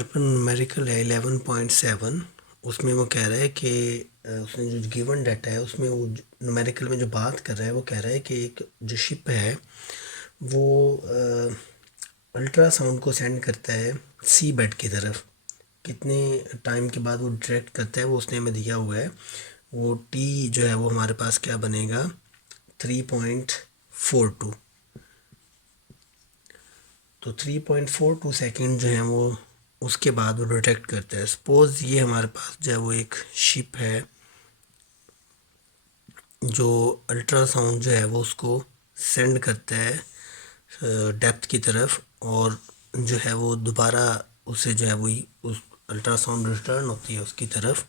हमारे पास न्यूमेरिकल है 11.7। उसमें वो कह रहा है कि उसने जो गिवन डाटा है उसमें वो न्यूमेरिकल में जो बात कर रहा है वो कह रहा है कि एक जो शिप है वो अल्ट्रासाउंड को सेंड करता है सी बेड की तरफ। कितने टाइम के बाद वो डायरेक्ट करता है वो उसने हमें दिया हुआ है। वो टी जो है वो हमारे पास क्या बनेगा 3.42। तो 3.42 सेकेंड जो है वो उसके बाद वो डिटेक्ट करता है। सपोज़ ये हमारे पास जो है वो एक शिप है जो अल्ट्रासाउंड जो है वो उसको सेंड करता है डेप्थ की तरफ, और जो है वो दोबारा उसे जो है वो उस अल्ट्रासाउंड रिटर्न होती है उसकी तरफ।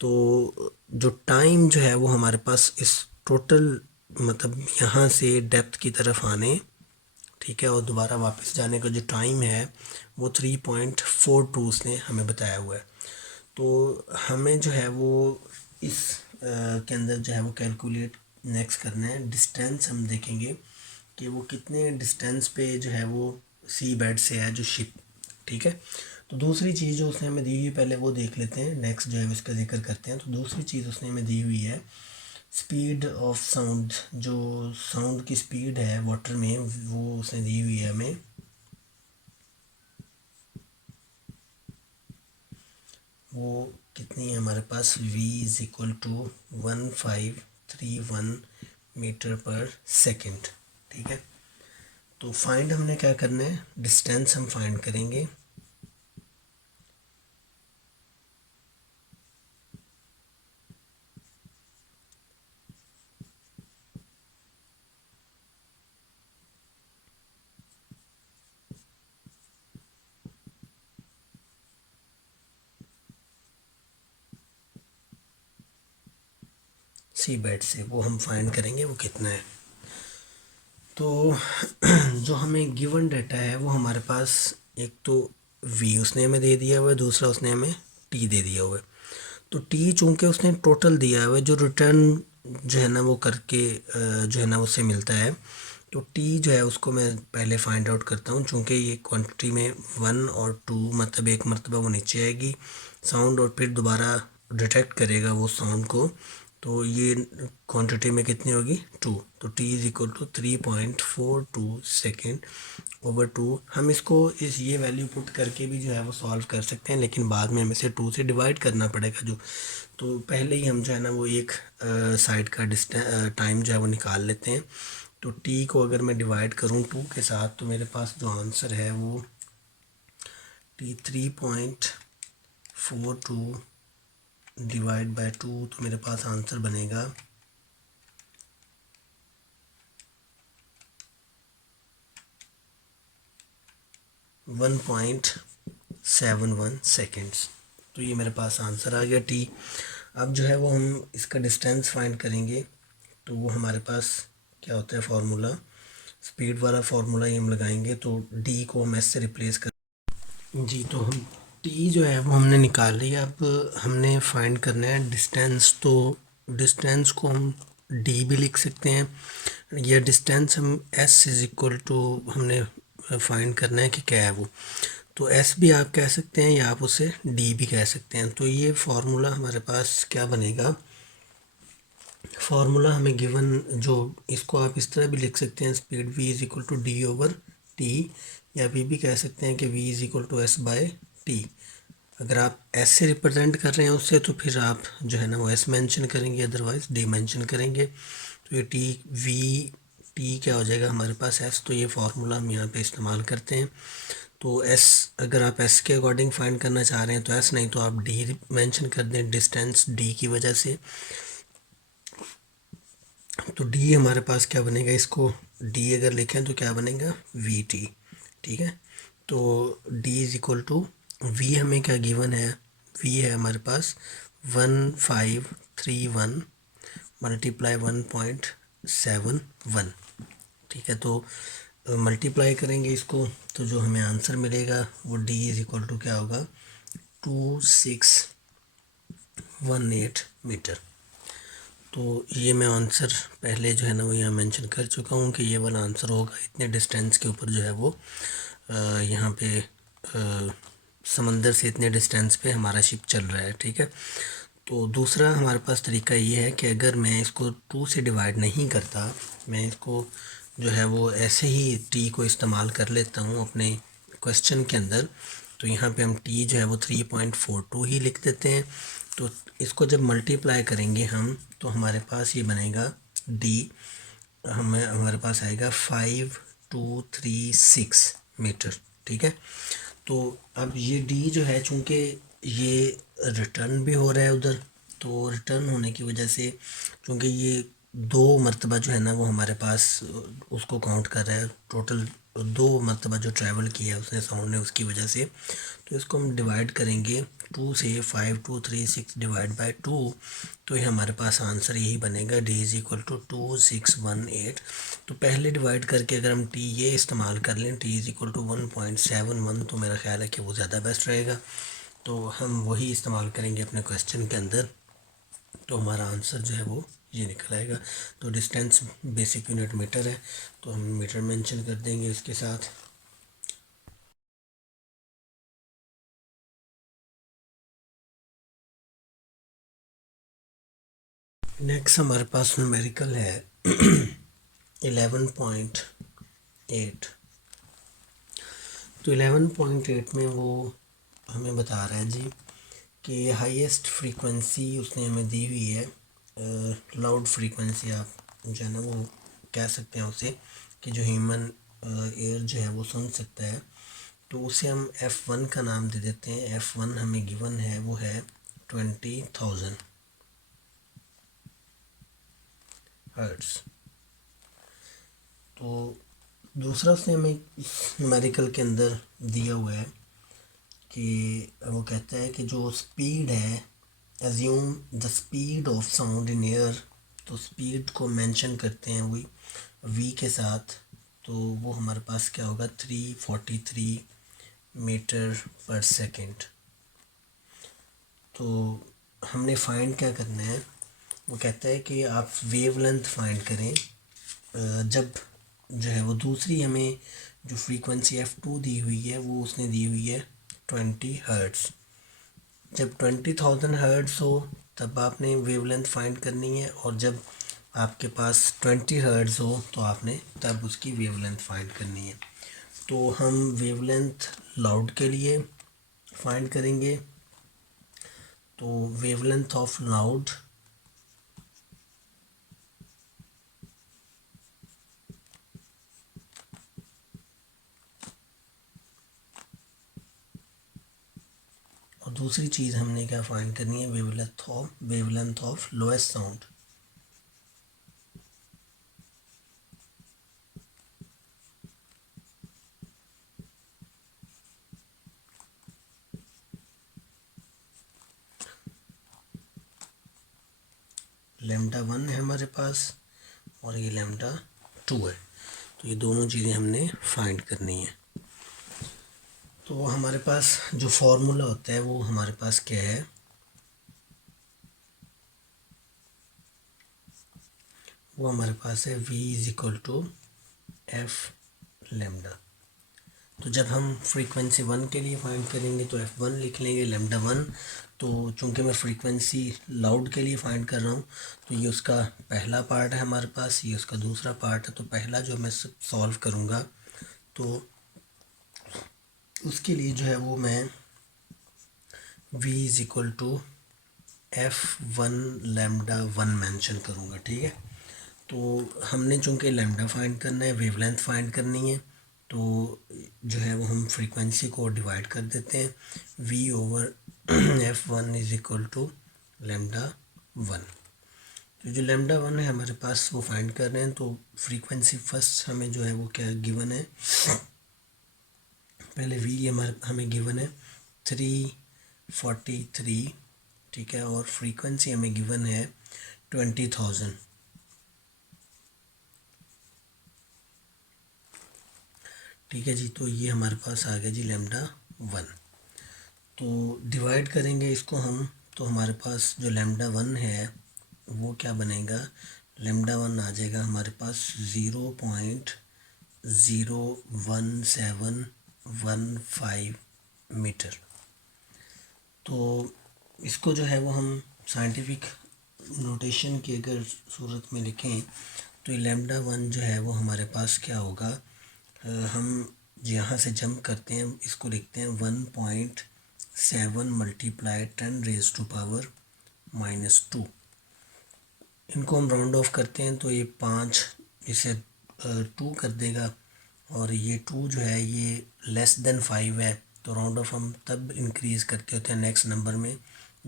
तो जो टाइम जो है वो हमारे पास इस टोटल मतलब यहाँ से डेप्थ की तरफ आने, ठीक है, और दोबारा वापस जाने का जो टाइम है वो 3.42 उसने हमें बताया हुआ है। तो हमें जो है वो इस के अंदर जो है वो कैलकुलेट नेक्स्ट करना है। डिस्टेंस हम देखेंगे कि वो कितने डिस्टेंस पे जो है वो सी बेड से है जो शिप, ठीक है। तो दूसरी चीज़ जो उसने हमें दी हुई है पहले वो देख लेते हैं, नेक्स्ट जो है इसका जिक्र करते हैं। तो दूसरी चीज़ उसने हमें दी हुई है स्पीड ऑफ साउंड। जो साउंड की स्पीड है वाटर में वो उसने दी हुई है हमें। वो कितनी है हमारे पास v is equal to 1531 metre per second, ठीक है। तो फाइंड हमने क्या करना है, डिस्टेंस हम फाइंड करेंगे। सी बेड से वो हम फाइंड करेंगे वो कितना है। तो जो हमें गिवन डाटा है वो हमारे पास एक तो v उसने हमें दे दिया हुआ है, दूसरा उसने हमें t दे दिया हुआ है। तो t चूँकि उसने टोटल दिया हुआ है जो रिटर्न जो है ना वो करके जो है ना उससे मिलता है। तो t जो है उसको मैं पहले फाइंड आउट करता हूँ। चूँकि ये क्वांटिटी में 1 और 2 मतलब एक मरतबा वो नीचे आएगी साउंड और फिर दोबारा डिटेक्ट करेगा वो साउंड को। तो ये क्वांटिटी में कितनी होगी 2। तो t is equal to 3.42 second over 2। हम इसको इस ये वैल्यू पुट करके भी जो है वो सॉल्व कर सकते हैं, लेकिन बाद में हमें इसे 2 से डिवाइड करना पड़ेगा जो। तो पहले ही हम जो है ना वो एक साइड का टाइम जो है वो निकाल लेते हैं। तो t को अगर मैं डिवाइड करूँ 2 के साथ तो मेरे पास जो आंसर है वो t 3.42 डिवाइड बाय 2, तो मेरे पास आंसर बनेगा 1.71 सेकेंड्स। तो ये मेरे पास आंसर आ गया t। अब जो है वो हम इसका डिस्टेंस फाइंड करेंगे। तो वो हमारे पास क्या होता है फार्मूला, स्पीड वाला फार्मूला ही हम लगाएंगे। तो d को हम s से रिप्लेस कर जी। तो हम t जो है वो हमने निकाल लिया। अब हमने फाइंड करना है डिस्टेंस। तो डिस्टेंस को हम d भी लिख सकते हैं या डिस्टेंस हम s इज इक्वल टू हमने फाइंड करना है कि क्या है वो। तो s भी आप कह सकते हैं या आप उसे d भी कह सकते हैं। तो ये फार्मूला हमारे पास क्या बनेगा, फार्मूला हमें गिवन जो इसको आप इस तरह भी लिख सकते हैं speed v is equal to D over T, या भी कह सकते हैं कि v is equal to S by T. अगर आप s से रिप्रेजेंट कर रहे हैं उससे तो फिर आप जो है ना वो s मेंशन करेंगे, अदरवाइज d मेंशन करेंगे। तो ये t v t क्या हो जाएगा हमारे पास s। तो ये फार्मूला हम यहाँ पे इस्तेमाल करते हैं। तो s अगर आप s के अकॉर्डिंग फाइंड करना चाह रहे हैं तो s, नहीं तो आप d मेंशन कर दें डिस्टेंस d की वजह से। तो d हमारे पास क्या बनेगा, इसको d अगर लिखें तो क्या बनेगा वी टी, ठीक है। तो d is equal to v हमें क्या गिवन है, v है हमारे पास 1531 मल्टीप्लाई 1.71, ठीक है। तो मल्टीप्लाई करेंगे इसको तो जो हमें आंसर मिलेगा वो d इज इक्वल टू क्या होगा 2618 मीटर। तो ये मैं आंसर पहले जो है ना वो यहाँ मेंशन कर चुका हूँ कि ये वाला आंसर होगा इतने डिस्टेंस के ऊपर जो है वो यहाँ पे समंदर से इतने डिस्टेंस पे हमारा शिप चल रहा है, ठीक है। तो दूसरा हमारे पास तरीका ये है कि अगर मैं इसको 2 से डिवाइड नहीं करता, मैं इसको जो है वो ऐसे ही टी को इस्तेमाल कर लेता हूँ अपने क्वेश्चन के अंदर। तो यहाँ पे हम टी जो है वो 3.42 ही लिख देते हैं। तो इसको जब मल्टीप्लाई करेंगे हम, तो हमारे पास ये बनेगा डी, हमारे पास आएगा 5236 मीटर, ठीक है। तो अब ये डी जो है, चूँकि ये रिटर्न भी हो रहा है उधर, तो रिटर्न होने की वजह से, चूँकि ये 2 मरतबा जो है ना वो हमारे पास उसको काउंट कर रहा है, टोटल 2 मरतबा जो ट्रैवल किया है उसने साउंड ने, उसकी वजह से। तो इसको हम डिवाइड करेंगे 2 से, 5236 डिवाइड बाय 2, तो ये हमारे पास आंसर यही बनेगा, डी इज़ इक्वल टू 2618। तो पहले डिवाइड करके अगर हम टी ये इस्तेमाल कर लें, टी इज़ इक्वल टू 1.71, तो मेरा ख्याल है कि वो ज़्यादा बेस्ट रहेगा। तो हम वही इस्तेमाल करेंगे अपने क्वेश्चन के अंदर, तो हमारा आंसर जो है वो ये निकल आएगा। तो डिस्टेंस बेसिक यूनिट मीटर है, तो हम मीटर मेंशन कर देंगे इसके साथ। नेक्स्ट हमारे पास न्यूमेरिकल है 11.8। तो 11.8 में वो हमें बता रहा है जी कि हाईएस्ट फ्रीक्वेंसी उसने हमें दी हुई है, लाउड फ्रीक्वेंसी आप जो है ना वो कह सकते हैं उसे, कि जो ह्यूमन एयर जो है वो सुन सकता है। तो उसे हम F1 का नाम दे देते हैं। F1 हमें गिवन है, वो है 20,000 हर्ट्स। तो दूसरा उसने हमें न्यूमेरिकल के अंदर दिया हुआ है कि वो कहता है कि जो स्पीड है, assume the speed of sound in air, तो स्पीड को मेंशन करते हैं वही वी के साथ। तो वो हमारे पास क्या होगा, 343 मीटर पर सेकंड। तो हमने फाइंड क्या करना है, वो कहता है कि आप वेवलेंथ फाइंड करें। जब जो है वो दूसरी हमें जो फ्रीक्वेंसी F2 दी हुई है, वो उसने दी हुई है 20 हर्ट्स। जब 20,000 हर्ट्स हो तब आपने वेवलेंथ फाइंड करनी है, और जब आपके पास 20 हर्ट्स हो तो आपने तब उसकी वेवलेंथ फाइंड करनी है। तो हम वेवलेंथ लाउड के लिए फाइंड करेंगे। तो वेवलेंथ ऑफ लाउड और दूसरी चीज़ हमने क्या फाइंड करनी है, वेवलेंथ ऑफ लोएस्ट साउंड। λ1 है हमारे पास और ये λ2 है। तो ये दोनों चीज़ें हमने फाइंड करनी है। तो हमारे पास जो फॉर्मूला होता है वो हमारे पास क्या है, वो हमारे पास है v is equal to F lambda. तो जब हम फ्रीक्वेंसी 1 के लिए फाइंड करेंगे तो F1 लिख लेंगे λ1। तो चूंकि मैं फ्रीक्वेंसी लाउड के लिए फाइंड कर रहा हूँ, तो ये उसका पहला पार्ट है हमारे पास, ये उसका दूसरा पार्ट है। तो पहला जो मैं सॉल्व करूँगा, तो उसके लिए जो है वो मैं v is equal to F1 λ1 mention करूँगा, ठीक है। तो हमने चूँकि लैम्डा फाइंड करना है, वेवलेंथ फाइंड करनी है, तो जो है वो हम फ्रीक्वेंसी को डिवाइड कर देते हैं, v over F1 is equal to λ1। तो जो λ1 है हमारे पास वो फाइंड कर रहे हैं। तो फ्रीक्वेंसी फर्स्ट हमें जो है वो क्या गिवन है, पहले v हमें गिवन है 343, ठीक है, और फ्रीक्वेंसी हमें गिवन है 20,000, ठीक है जी। तो ये हमारे पास आ गया जी λ1। तो डिवाइड करेंगे इसको हम, तो हमारे पास जो λ1 है वो क्या बनेगा, λ1 आ जाएगा हमारे पास 0.01715 मीटर। तो इसको जो है वो हम साइंटिफिक नोटेशन की अगर सूरत में लिखें तो लैम्डा वन जो है वो हमारे पास क्या होगा, हम यहाँ से जंप करते हैं, इसको लिखते हैं 1.7 मल्टीप्लाई 10⁻⁻²। इनको हम राउंड ऑफ करते हैं तो ये 5 इसे 2 कर देगा, और ये 2 जो है ये लेस देन 5 है, तो राउंड ऑफ हम तब इंक्रीज़ करते होते हैं नेक्स्ट नंबर में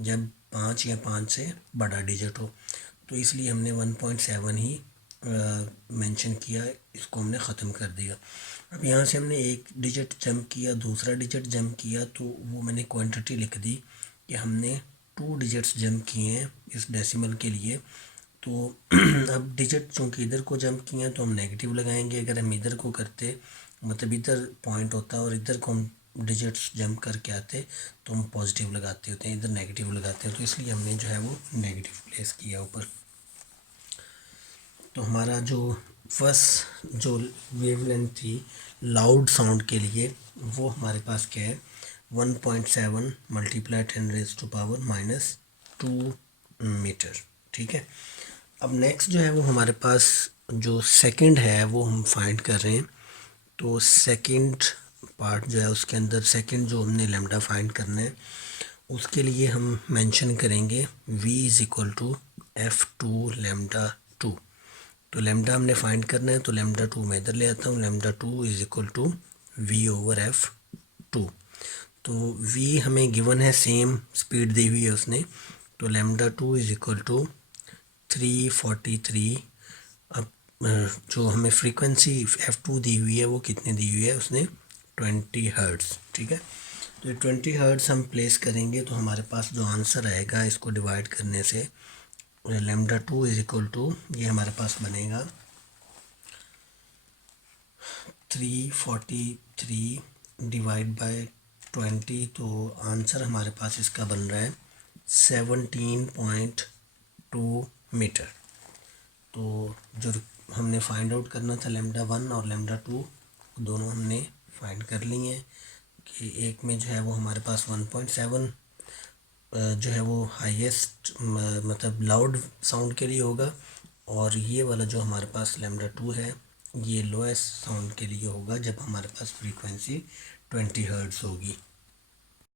जब 5 या 5 से बड़ा डिजिट हो। तो इसलिए हमने 1.7 ही मेंशन किया, इसको हमने ख़त्म कर दिया। अब यहाँ से हमने एक डिजिट जंप किया, दूसरा डिजिट जंप किया, तो वो मैंने क्वांटिटी लिख दी कि हमने 2 डिजिट्स जंप किए हैं इस डेसिमल के लिए। तो अब डिजिट चूँकि इधर को जंप किए हैं तो हम नेगेटिव लगाएंगे, अगर हम इधर को करते मतलब इधर पॉइंट होता और इधर को हम डिजिट्स जंप करके आते तो हम पॉजिटिव लगाते होते हैं, इधर नेगेटिव लगाते हैं, तो इसलिए हमने जो है वो नेगेटिव प्लेस किया ऊपर। तो हमारा जो फर्स्ट जो वेवलेंथ थी लाउड साउंड के लिए वो हमारे पास क्या है, 1.7 मल्टीप्लाई 10⁻⁻² मीटर। ठीक है। अब नेक्स्ट जो है वो हमारे पास जो सेकंड है वो हम फाइंड कर रहे हैं। तो सेकंड पार्ट जो है उसके अंदर सेकंड जो हमने लैम्डा फाइंड करना है उसके लिए हम मेंशन करेंगे v is equal to f2 lambda 2। तो लैम्डा हमने फाइंड करना है तो लैम्डा 2 मैं इधर ले आता हूँ, lambda 2 is equal to v/f2। तो v हमें गिवन है, सेम स्पीड दी हुई है उसने, तो लैम्डा 2 इज़ इक्वल टू 343। अब जो हमें फ्रीक्वेंसी f2 दी हुई है वो कितनी दी हुई है उसने, 20 हर्ट्ज़। ठीक है। तो ये 20 हर्ट्ज़ हम प्लेस करेंगे तो हमारे पास जो आंसर आएगा इसको डिवाइड करने से लैम्डा 2 इज़ इक्वल टू ये हमारे पास बनेगा 343 डिवाइड बाय 20, तो आंसर हमारे पास इसका बन रहा है 17.2 मीटर। तो जो हमने फाइंड आउट करना था लैम्डा 1 और लैम्डा 2 दोनों हमने फाइंड कर लिए हैं कि एक में जो है वो हमारे पास 1.7 जो है वो हाईएस्ट मतलब लाउड साउंड के लिए होगा, और ये वाला जो हमारे पास लैम्डा 2 है ये लोएस्ट साउंड के लिए होगा जब हमारे पास फ्रीक्वेंसी 20 हर्ट्ज़ होगी।